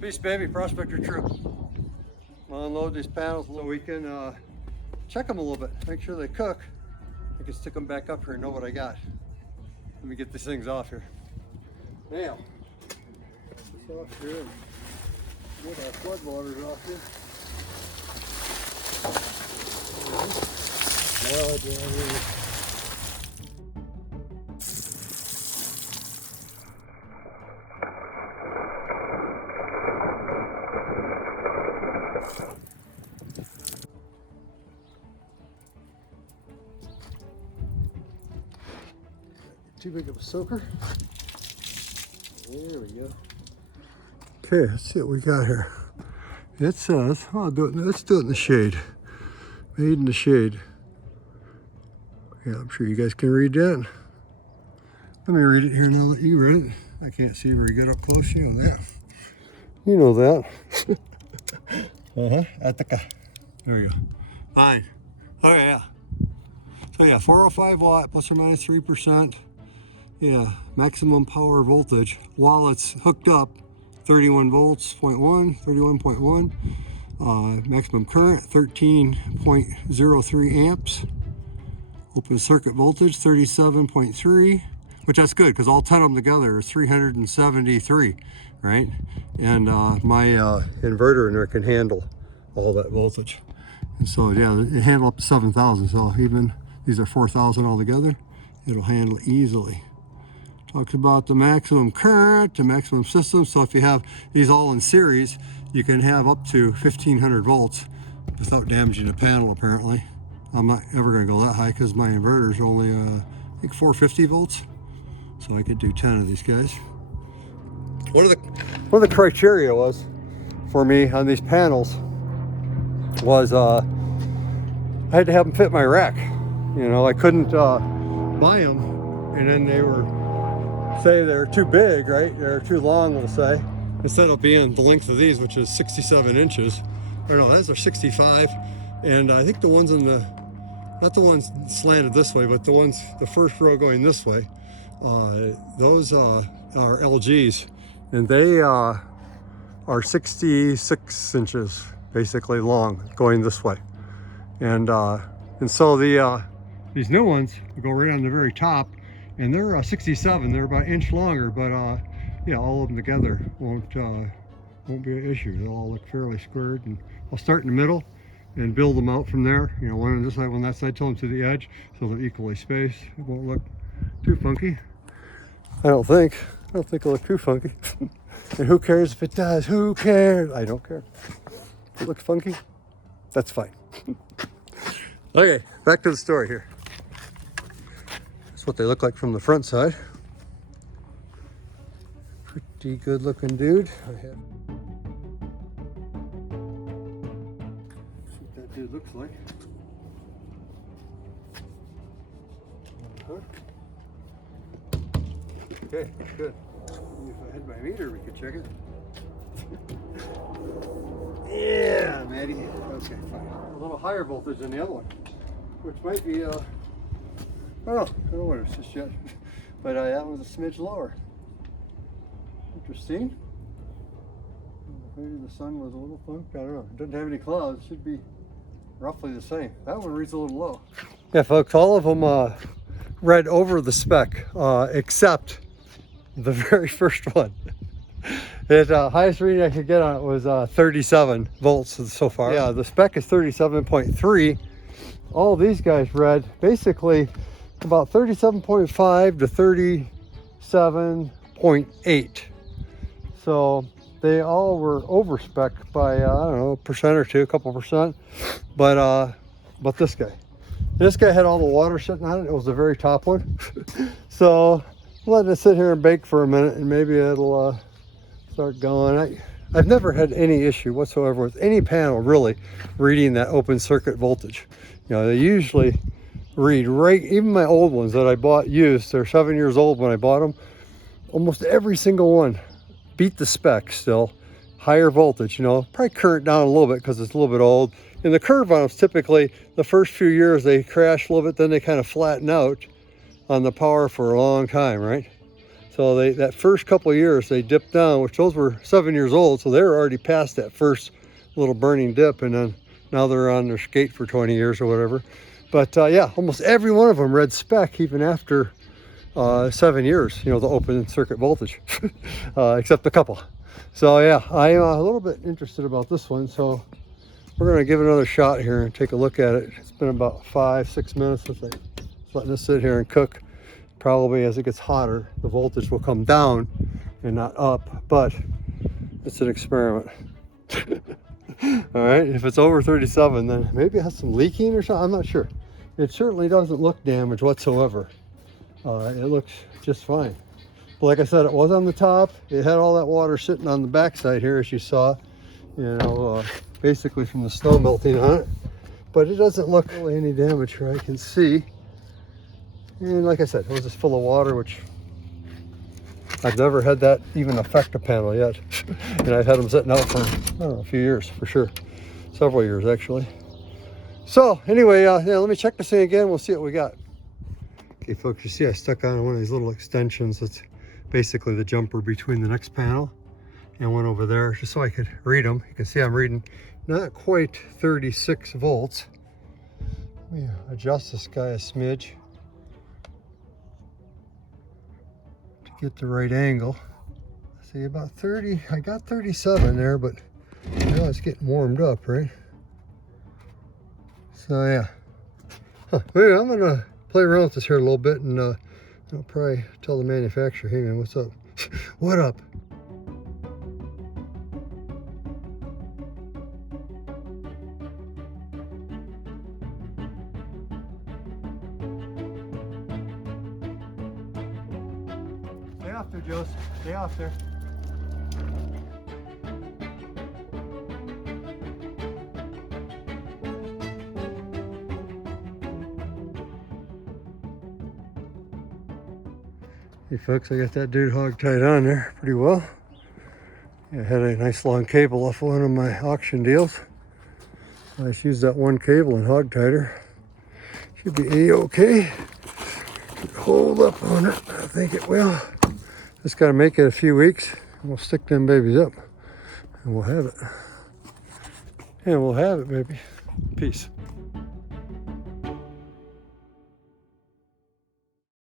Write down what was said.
Peace, baby. Prospector Tripp. I'll unload these panels so we can check them a little bit, make sure they cook. I can stick them back up here and know what I got. Let me get these things off here. Now, this off here. Get our flood waters off here. Now down here. Too big of a soaker. There we go. Okay, let's see what we got here. It says, let's do it in the shade. Made in the shade. Yeah, I'm sure you guys can read that. Let me read it here now that you read it. I can't see very good up close, you know that. You know that. Attica. There we go. Fine. Oh yeah. So yeah, 405 watt plus or minus 3%. Yeah, maximum power voltage while it's hooked up, 31 volts, 31.1. Maximum current, 13.03 amps. Open circuit voltage, 37.3, which that's good because all 10 of them together is 373, right? And my inverter in there can handle all that voltage. And so yeah, it handle up to 7,000. So even these are 4,000 altogether, it'll handle easily. Talks about the maximum current, the maximum system. So if you have these all in series, you can have up to 1,500 volts without damaging the panel, apparently. I'm not ever gonna go that high because my inverter is only, I think 450 volts. So I could do 10 of these guys. One of the criteria was, for me on these panels, was I had to have them fit my rack. You know, I couldn't buy them and then they were, say they're too big, right? They're too long, we'll say. Instead of being the length of these, which is 67 inches, or no, those are 65. And I think the ones in the, not the ones slanted this way, but the ones, the first row going this way, those are LGs, and they are 66 inches, basically long, going this way. And so these new ones go right on the very top, and they're 67. They're about an inch longer, but yeah, all of them together won't be an issue. They'll all look fairly squared, and I'll start in the middle and build them out from there. You know, one on this side, one on that side, till them to the edge, so they're equally spaced. It won't look too funky. I don't think it'll look too funky. And who cares if it does? Who cares? I don't care. If it looks funky, that's fine. Okay, back to the story here. That's what they look like from the front side. Pretty good looking dude. See what that dude looks like. Okay, good. If I had my meter, we could check it. Yeah, Maddie. Okay, fine. A little higher voltage than the other one, which might be, I don't know what it's just yet, but that one's a smidge lower. Interesting. Maybe the sun was a little funked. I don't know. It doesn't have any clouds. It should be roughly the same. That one reads a little low. Yeah, folks, all of them read over the spec, except the very first one. The highest reading I could get on it was 37 volts so far. Yeah, the spec is 37.3. All these guys read basically about 37.5 to 37.8. So they all were over spec by I don't know, a percent or two, a couple percent. But this guy had all the water sitting on it. It was the very top one. So I'm letting it sit here and bake for a minute, and maybe it'll start going. I've never had any issue whatsoever with any panel really reading that open circuit voltage. You know, they usually read right, even my old ones that I bought used, they're 7 years old when I bought them, almost every single one beat the spec still. Higher voltage, you know, probably current down a little bit because it's a little bit old. And the curve on them, typically the first few years they crash a little bit, then they kind of flatten out on the power for a long time, right? So that first couple of years they dipped down, which those were 7 years old, so they were already past that first little burning dip, and then now they're on their skate for 20 years or whatever. But yeah, almost every one of them read spec even after 7 years, you know, the open circuit voltage, except a couple. So yeah, I am a little bit interested about this one, so we're going to give it another shot here and take a look at it. It's been about 5-6 minutes since I letting this sit here and cook. Probably as it gets hotter, the voltage will come down and not up, but it's an experiment. All right, if it's over 37, then maybe it has some leaking or something. I'm not sure. It certainly doesn't look damaged whatsoever. It looks just fine. But like I said, it was on the top. It had all that water sitting on the backside here, as you saw, you know, basically from the snow melting on it. But it doesn't look really any damage here, I can see. And like I said, it was just full of water, which I've never had that even affect a panel yet. And I've had them sitting out for, I don't know, a few years for sure. Several years, actually. So anyway, yeah, let me check this thing again. We'll see what we got. Okay, folks, you see I stuck on one of these little extensions. That's basically the jumper between the next panel and one over there, just so I could read them. You can see I'm reading not quite 36 volts. Let me adjust this guy a smidge to get the right angle. See, about 30, I got 37 there, but now it's getting warmed up, right? So yeah. Anyway, I'm gonna play around with this here a little bit, and I'll probably tell the manufacturer, hey man, what's up? What up? Stay off there, Joseph. Stay off there. Hey folks, I got that dude hog tied on there pretty well. I had a nice long cable off one of my auction deals. I just used that one cable and hog tied her. Should be a-okay. Hold up on it. I think it will. Just got to make it a few weeks. We'll stick them babies up and we'll have it. And we'll have it, baby. Peace.